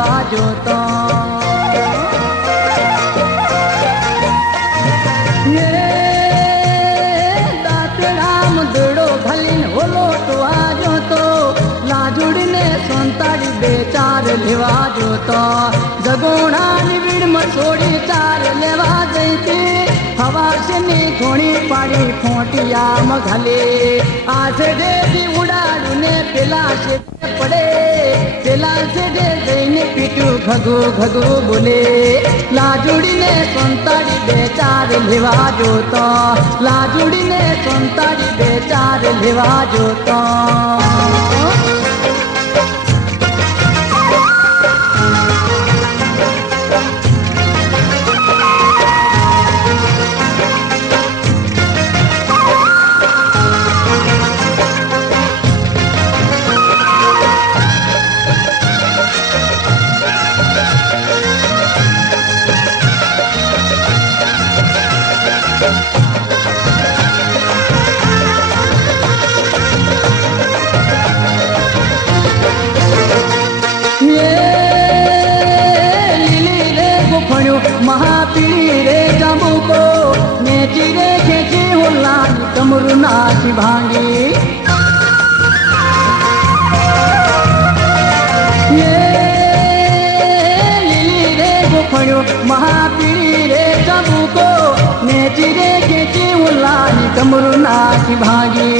લેવા જોતો દાતરામ દડો ભલીન હોલો તો આ જોતો લાજુડીને સોંતાડી બે ચાર લેવા જોતો જગોણાની વીડમાં છોડી ચાર લેવા જઈતી હવાસની થોડી પાડી ફોટિયામાં ઘાલે આ છેડેથી ઉડાડું ને પેલા છેડે પડે પેલા છેડે જઈને પીટું ઘગુ ઘગુ બોલે લાજુડીને સોંતાડી બે ચાર લેવા જોતો લાજુડીને સોંતાડી બે ચાર લેવા જોતો महापीरी रे जम्बू को नेची रे खेची होला कमरू नाची भांगी ये लीली रे गुफड़ो महापीरी रे जम्बू को नेची रे खेची होला कमरू नाची भांगी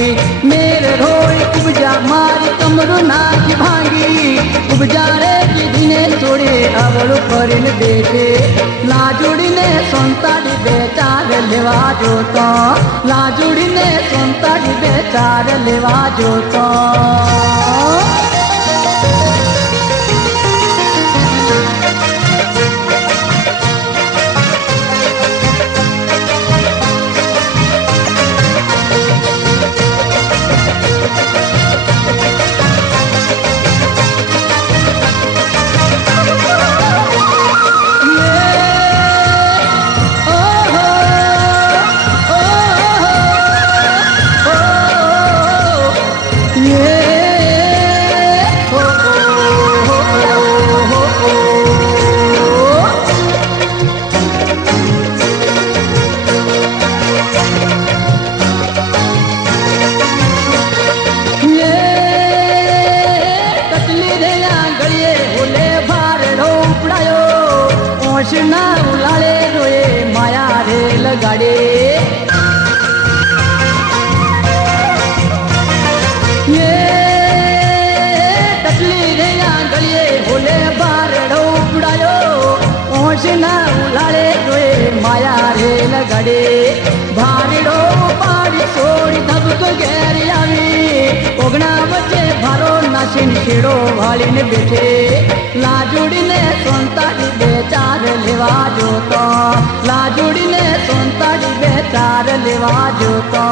मेरे रोई उपजा मारी कमरू नाची भांगी उपजा रे ने छोड़े अवड़ परिन बेटे लाजुड़ीने सोंताड़ी बे चार लेवा जोतो लाजुड़ीने सोंताड़ी बे चार लेवा जोतो ना उलाले रोए माया रे लगाड़े ये टकली रे गलिए बोले बार उड़ायो ओश ना उलाले रोए माया रे लगाड़े भारीड़ो पाड़ी छोड़ी धबक घेर आवी ओगना बच्चे भारो नासिन छेड़ो भाली ने बैठे लाजुड़ीने सोंताड़ी बे चार लेवा जोतो लाजुड़ीने सोंताड़ी बे चार लेवा जोतो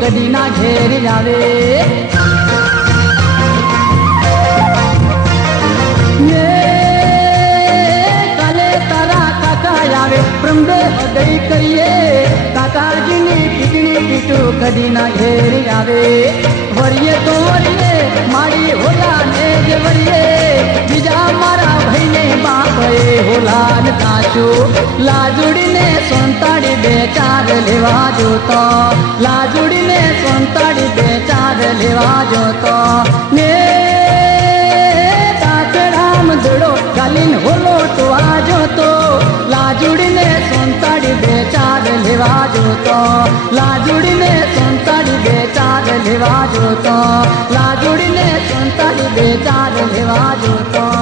कदी ना घेर जावे ये काले तारा काका आवे प्रमदे हृदय करिए काका जी नी पिटनी पीटू कदी ना घेर जावे वरिये तो वरिये माड़ी होला ने जे वरिये बीजा मारा भाई ने बाप होला न ताचू लाजुड़ीने सोंताड़ी बे चार लेवा जोतो लाजुड़ीने सोंताड़ी बे चार लेवा जोतो ने तातराम दड़ो गालिन होलो तो आ जोतो लाजुड़ीने सोंताड़ी बे चार लेवा जोतो लाजुड़ीने सोंताड़ी बे चार लेवा जोतो लाजुड़ीने सोंताड़ी बे चार लेवा जोतो।